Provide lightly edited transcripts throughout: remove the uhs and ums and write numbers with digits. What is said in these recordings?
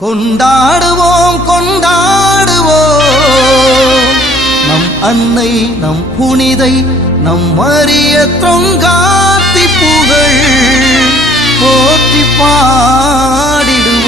கொண்டாடுவோம் கொண்டாடுவோம் நம் அன்னை நம் புனிதை நம் மரிய தொங்காத்தி புகழ் போற்றி பாடிடுவோம்.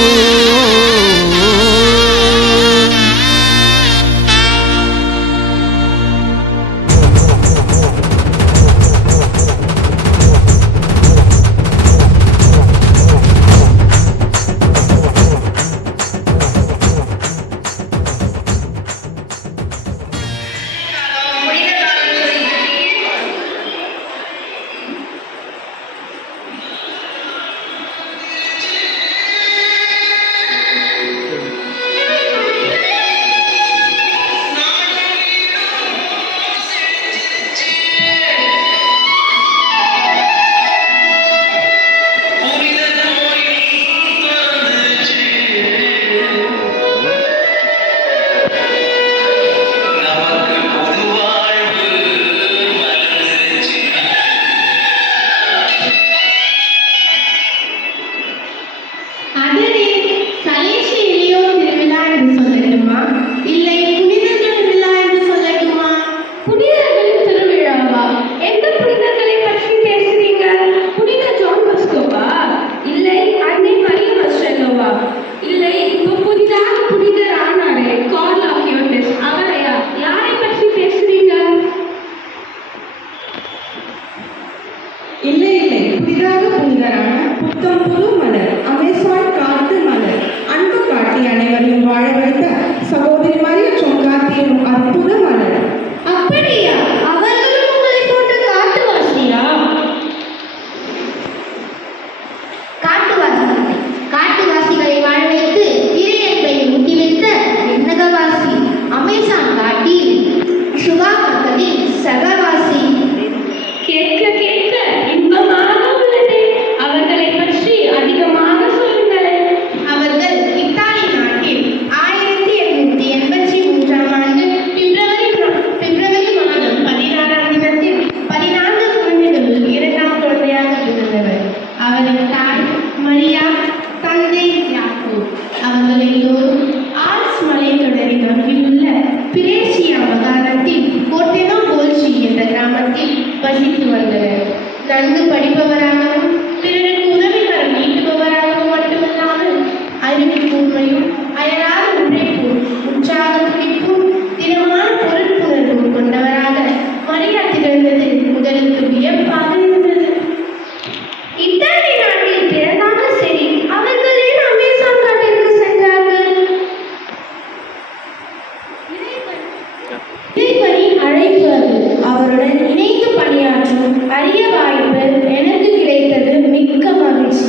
நன்கு படிப்பவராகவும் பிறருக்கு உதவிகரம் நீட்டுபவராகவும் மட்டுமல்லாமல் அறிவு கூர்மையும் அயராத உழைப்பும் உற்சாக துடிப்பும் தினமான பொருட்புணர்வும் கொண்டவராக மரியா திகழ்ந்தது முதலுக்கு வியப்பாக இருந்தது. இத்தாலி நாட்டில் பிறந்தாலும் சரி, அவர்கள் ஏன் அமேசான் காட்டிற்கு சென்றார்கள்? இறைவனை அழைப்பது, அவருடன் இணைந்து பணியாற்றும் அரிய வாய்ப்பு எனக்கு கிடைத்தது. மிக்க மகிழ்ச்சி.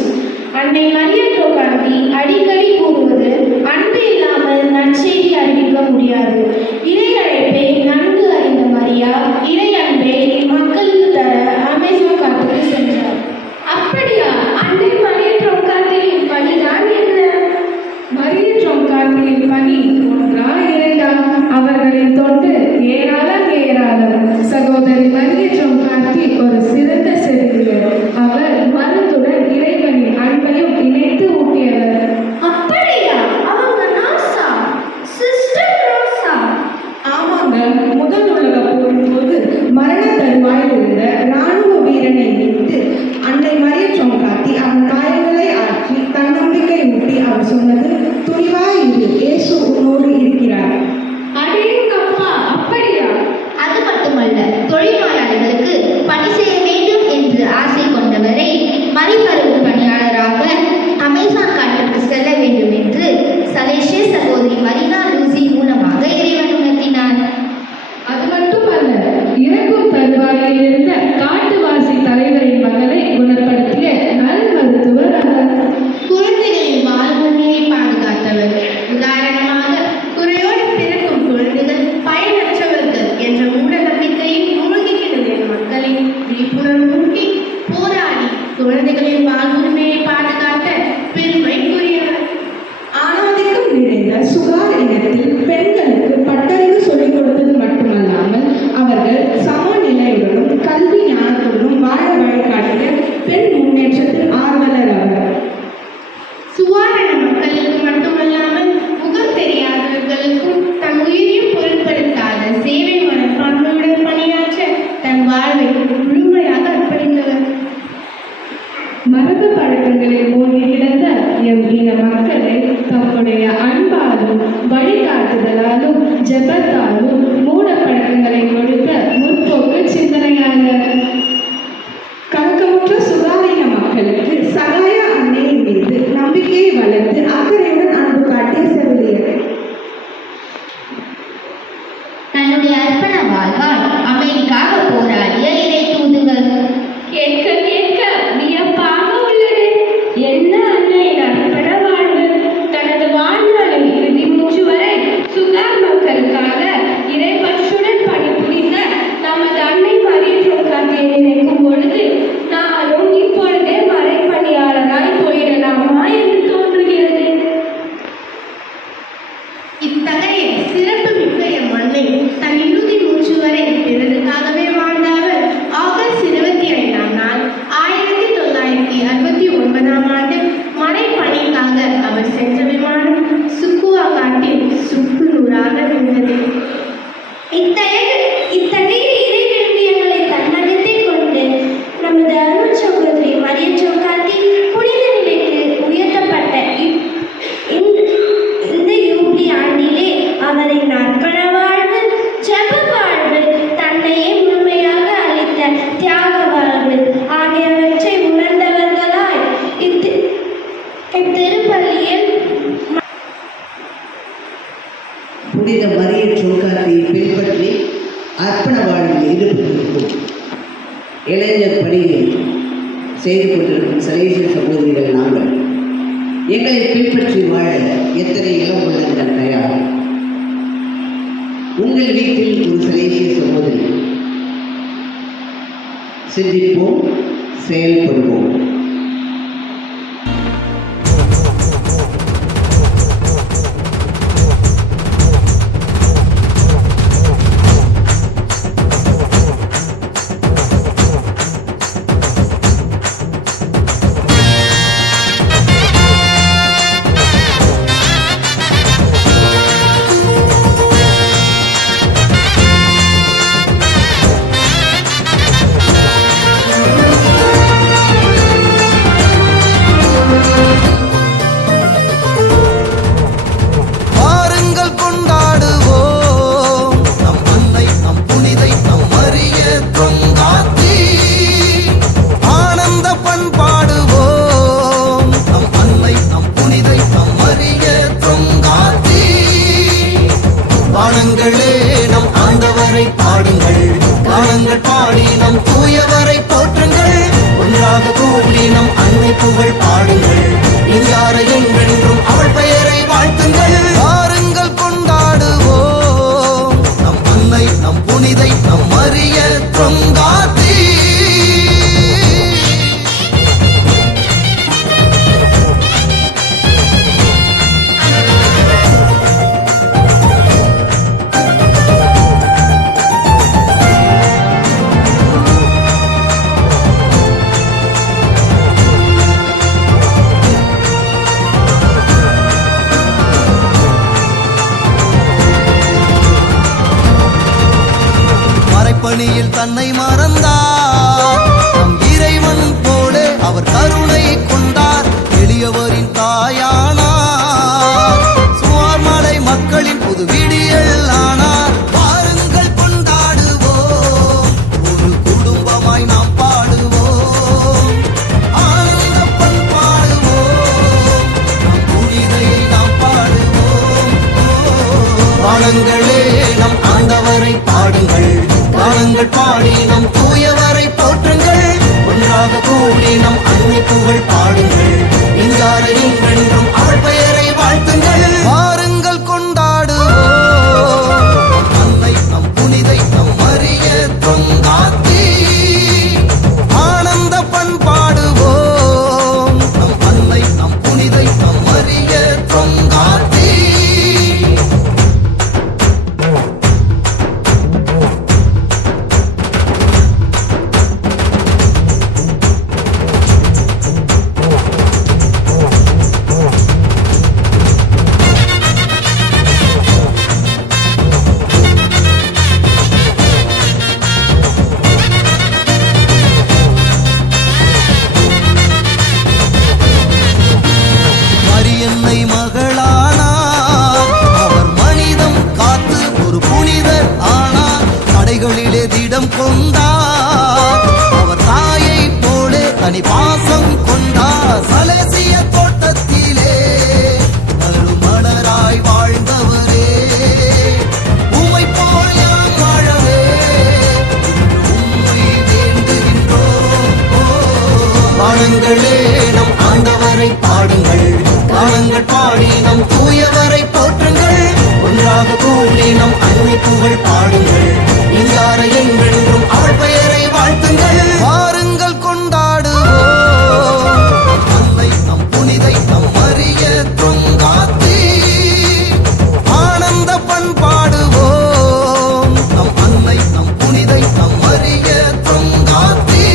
அன்னை மரியா டோகாந்தி அடிக்கடி கூறுவது, அன்பு இல்லாமல் நற்செய்தி அறிவிக்க முடியாது. இறை அழைப்பை நன்கு அறிந்த மரியா இறை அன்பை மக்களுக்கு தர அமேசான் காட்டுக்கு சென்றார். அப்படியா? அன்னை மரியா டோகாந்தியின் பணிதான் என்ன? மரியா டோகாந்தியின் பணி ஒன்றா இரண்டா? அவர்களின் தொண்டு ஏராளம். சகோதரி மரியா டோகாந்தி ஒரு சிறந்த செவிலியர். அவர் மருத்துடன் இறைவனின் அன்பையும் இணைத்து ஊட்டியவர். அப்படியா? அவங்க நாசா, சிஸ்டர் நாசா? ஆமாங்க. முதல் உலக போரின் போது மரண தருவாயில் இருந்த இராணுவ வீரனை மீட்டு அன்னை மரியா டோகாந்தி அவன் காயங்களை ஆற்றி தன்னம்பிக்கை ஊட்டி அவர் சொன்னது, துணிவாய் இரு, இயேசு உன்னோடு இருக்கிறார். அடேங்கப்பா, அப்படியா? அது மட்டுமல்ல, தொழிலாளர்களுக்கு பணி செய்ய வேண்டும் என்று ஆசை கொண்டவரை மறைமருவு பணியாளராக அமேசான் காட்டுக்கு செல்ல வேண்டும் என்று சலேசிய சகோதரி மரினா லூசி மூலமாக இறைவன் உணர்த்தினார். அது மட்டுமல்ல, இறக்கும் தருவாயில் இருந்த காட்டுவாசி தலைவரின் மகளை குணப்படுத்திய நல் மருத்துவர் அவர். குழந்தைகளின் வாழ்வுரிமையை பாதுகாத்தவர். உதாரணமாக, குறையோடு பிறக்கும் மக்களை தம்முடைய அன்பாலும் வழிகாட்டுதலாலும் ஜெபத்தாலும் மூடப்பழக்கங்களை கொடுக்க முற்போக்கு சிந்தனையாளர். கலக்கமுற்ற சுகாதார மக்களுக்கு சகாய அன்னையின் மீது நம்பிக்கையை வளர்த்து அக்கறையுடன் அன்பு காட்டிய செவிலியர். தன்னுடைய அர்ப்பண வாழ்வால் அமைதிக்காக போராடிய இறை தூதுவர். கேட்க கேட்க வியப்பாக உள்ளது. என்ன அன்னையின் அர்ப்பண வாழ்வு! தனது வாழ்நாளின் இறுதி மூச்சு வரை சுகார் மக்களுக்காக இறைப்பற்றுடன் பணிபுரிந்த நமது அன்னை மரியா ட்ரோகாத்தியை நினைக்கும் பொழுது நானும் இப்பொழுதே மறைப்பணியாளராய் போயிடலாமா என்று தோன்றுகிறது. இத்தகைய சிறப்பு மிக்க எம் அன்னை தன் இறுதி மூச்சு வரை பிறருக்காகவே வாழ்ந்தவர். ஆகஸ்ட் 25ஆம் நாள் 1969ஆம் ஆண்டு மறைப்பணிக்காக அவர் சென்ற விமானம் சுக்குவா காட்டில் சுக்குநூறாக விழுந்தது. இத்தகைய இறை விரும்பியங்களை தன்னகத்தை கொண்டு நமது அருள் சகோதரி மரியா ட்ரோகாத்தி புனித நிலைக்கு உயர்த்தப்பட்ட இந்த யூபிலி ஆண்டிலே அவரின் அர்ப்பண வாழ்வு, ஜெப வாழ்வு, தன்னையே முழுமையாக அளித்த தியாக வாழ்வு ஆகியவற்றை உணர்ந்தவர்களாய் இத்திருப்பள்ளியில் புனித மரியா ட்ரோகாத்தியை பின்பற்றி அர்ப்பண வாழ்வில் ஈடுபட்டிருக்கும் இளைஞர் பணியில் செய்து கொண்டிருக்கும் சலேசிய சகோதரிகள் நாங்கள் எங்களை பின்பற்றி வாழ எத்தனை இளம் உள்ளங்கள் தயார். உங்கள் வீட்டில் ஒரு சலேசிய சகோதரி. சிந்திப்போம், செயல்படுவோம். வாருங்கள் கொண்டாடுவோம் நம் அன்னை நம் புனிதை நம் மரியா ட்ரோகாத்தி. ஆனந்த பண்பாடுவோம் நம் அன்னை நம் புனிதை நம் மரியா ட்ரோகாத்தி. வானங்களே நம் ஆண்டவரை பாடுங்கள், கானங்கள் பாடி நம் தூயவரை போற்றுங்கள். ஒன்றாக கூடி நம் அன்னை புகழ் பாடுங்கள், நெஞ்சார என்றென்றும் அவள் பெயரை வாழ்த்துங்கள். வாருங்கள் கொண்டாடுவோம் நம் அன்னை நம் புனிதை நம் மரியா ட்ரோகாத்தி. மறைப்பணியில் தன்னை மறந்தார், நம் இறைவன் போல அவர் கருணை கொண்டார். எளியவரின் தாயானார், சுவார் மலை மக்களின் புது விடியல் ஆனார். வாருங்கள் கொண்டாடுவோம், ஒரு குடும்பமாய் நாம் பாடுவோம். ஆனந்த பண்பாடுவோம், நம் புனிதையை நாம் பாடுவோம். வானங்களே நம் ஆண்டவரை பாடுங்கள், கானங்கள் பாடி நம் தூயவரை போற்றுங்கள். ஒன்றாக கூடி நம் அன்னை புகழ் பாடுங்கள், நெஞ்சார என்றென்றும் அவள் பெயரை வாழ்த்துங்கள். வாருங்கள் கொண்டாடுவோம் நம் அன்னை நம் புனிதை நம் மரியா ட்ரோகாத்தி. ஆனந்த பண்பாடுவோம் நம் அன்னை நம் புனிதை நம் மரியா ட்ரோகாத்தி. மகளானார். அவர் மனிதம் காத்து ஒரு புனிதர் ஆனார். கடைகளிலே திடம் கொண்டார். அவர் தாயை போலே தனி பாசம் கொண்டார். சலேசிய தோட்டத்திலே மலராய் வாழ்ந்தவரே, உம்மை போல் யான் வாழவே உம்மை வேண்டுகின்றோம். வானங்களே நம் ஆண்டவரை பாடுங்கள், கானங்கள் பாடி நம் தூயவரை போற்றுங்கள். ஒன்றாக கூடி நம் அன்னை புகழ் பாடுங்கள். இங்கார என்றென்றும் அவள் பெயரை வாழ்த்துங்கள். வாருங்கள் கொண்டாடுவோம் அன்னை நம் புனிதை நம் மரிய தொங்காத்தி. ஆனந்த பண்பாடுவோம் நம் அன்னை நம் புனிதை நம் மரிய தொங்காத்தி.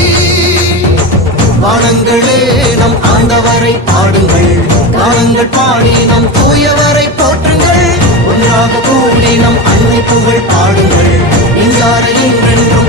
வானங்களே நம் ஆண்டவரை பாடுங்கள், கானங்கள் பாடி நம் தூயவரை போற்றுங்கள். ஒன்றாக கூடி நம் அன்னை புகழ் பாடுங்கள். இங்கார என்றென்றும்